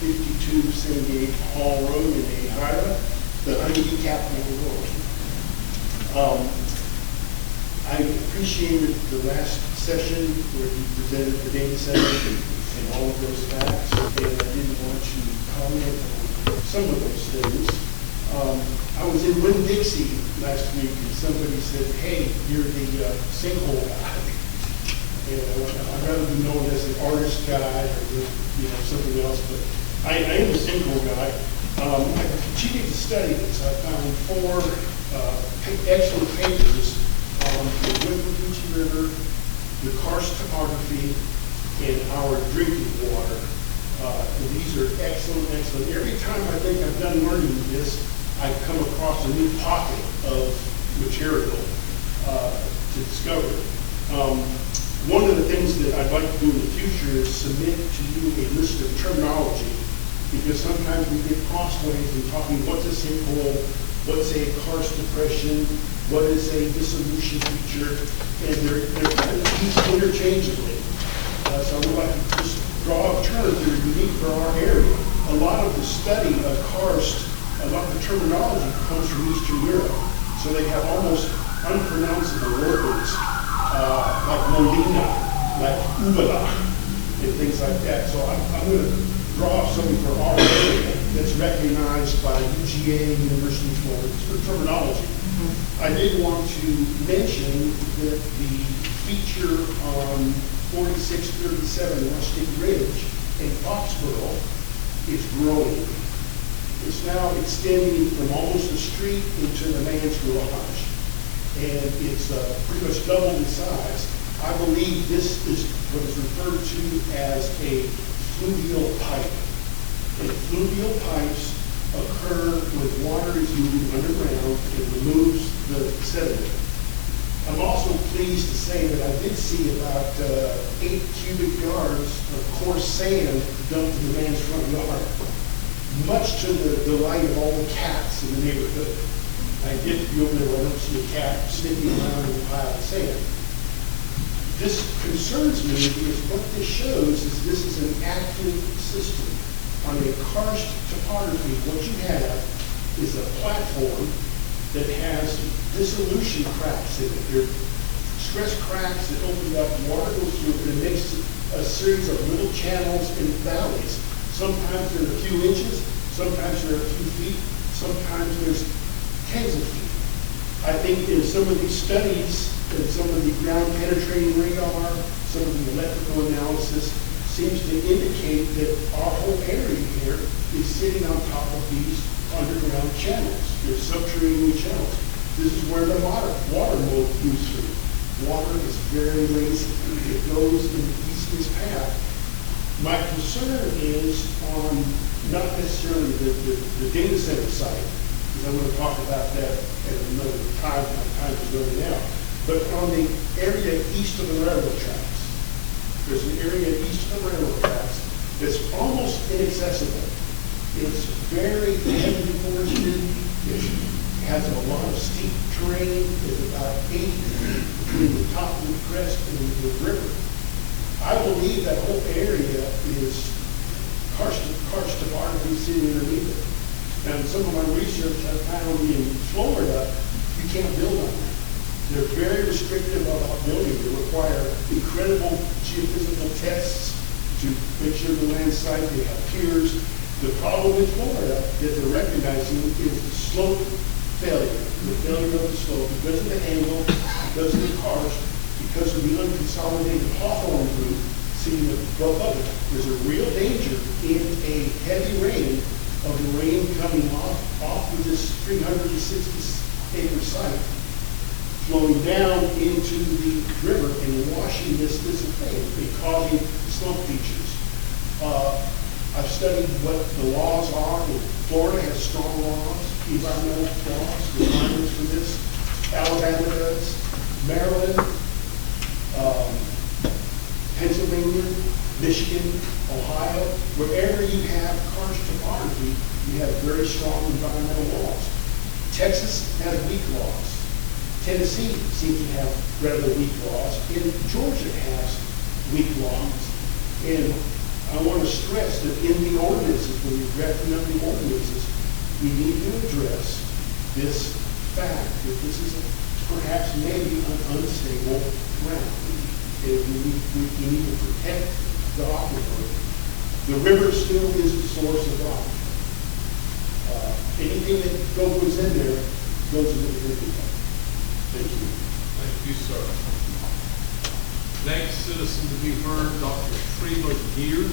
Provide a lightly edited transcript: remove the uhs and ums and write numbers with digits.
5278 Hall Road in Ahira, the honeybee capital of the world. I appreciated the last session where you presented the data center and all of those facts, and I didn't want to comment on some of those things. I was in Winn-Dixie last week, and somebody said, "Hey, you're the sinkhole guy." And I'd rather be known as the artist guy or something else, but I am a sinkhole guy. I continued to study this. I found 4 excellent papers on the Withlacoochee River, the karst topography, and our drinking water. And these are excellent. Every time I think I've done learning this, I come across a new pocket of material to discover. One of the things that I'd like to do in the future is submit to you a list of terminology, because sometimes we get crossways in talking what's a sinkhole, what's a karst depression, what is a dissolution feature, and they're kind of used interchangeably. So I would like to just draw up terms that are unique for our area. A lot of the study of karst, a lot of the terminology comes from Eastern Europe, so they have almost unpronounceable words like Molina, like Ubala, and things like that. So I'm going to draw up something for our area that's recognized by UGA, University of Florida, for terminology. I did want to mention that the feature on 4637 Rustic Ridge in Foxborough is growing. It's now extending from almost the street into the man's garage. And it's pretty much doubled in size. I believe this is what is referred to as a fluvial pipe. And fluvial pipes occur when water is moving underground and removes the sediment. I'm also pleased to say that I did see about 8 cubic yards of coarse sand dumped in the man's front yard, much to the delight of all the cats in the neighborhood. I get to be over there where I don't see a cat sniffing around in a pile of sand. This concerns me because what this shows is this is an active system. On a karst topography, what you have is a platform that has dissolution cracks in it. There are stress cracks that open up, water goes through, and it makes a series of little channels and valleys. Sometimes they're a few inches, sometimes they're a few feet, sometimes there's tens of feet. I think in some of these studies, and some of the ground penetrating radar, some of the electrical analysis seems to indicate that our whole area here is sitting on top of these underground channels. They're subterranean channels. This is where the water moves through. Water is very lazy. It goes in the easiest path. My concern is on not necessarily the data center site, because I'm going to talk about that at another time. My time is running out. But on the area east of the railroad tracks, there's an area east of the railroad tracks that's almost inaccessible. It's very heavily forested. It has a lot of steep terrain. It's about 8 feet between the top of the crest and the river. I believe that whole area is karst topography sitting underneath it. And some of my research I found in Florida, you can't build on that. They're very restrictive about building. They require incredible geophysical tests to make sure the land site, they have piers. The problem in Florida that they're recognizing is the slope failure, the failure of the slope because of the angle, because of the karst, because of the unconsolidated Hawthorne group sitting above it. There's a real danger in a heavy rain of the rain coming off of this 360-acre site, flowing down into the river and washing this away and causing slope features. I've studied what the laws are. Florida has strong laws, environmental laws, requirements for this. Alabama does. Maryland, Pennsylvania, Michigan, Ohio, wherever you have karst topography, you have very strong environmental laws. Texas has weak laws. Tennessee seems to have rather weak laws, and Georgia has weak laws. And I want to stress that in the ordinances, when you're drafting up the ordinances, we need to address this fact that this is perhaps maybe an unstable ground. And we need to protect the aquifer. The river still is the source of aquifer. Anything that goes in there goes into the drinking water. Thank you. Thank you, sir. Next citizen to be heard, Dr. Treva Gear.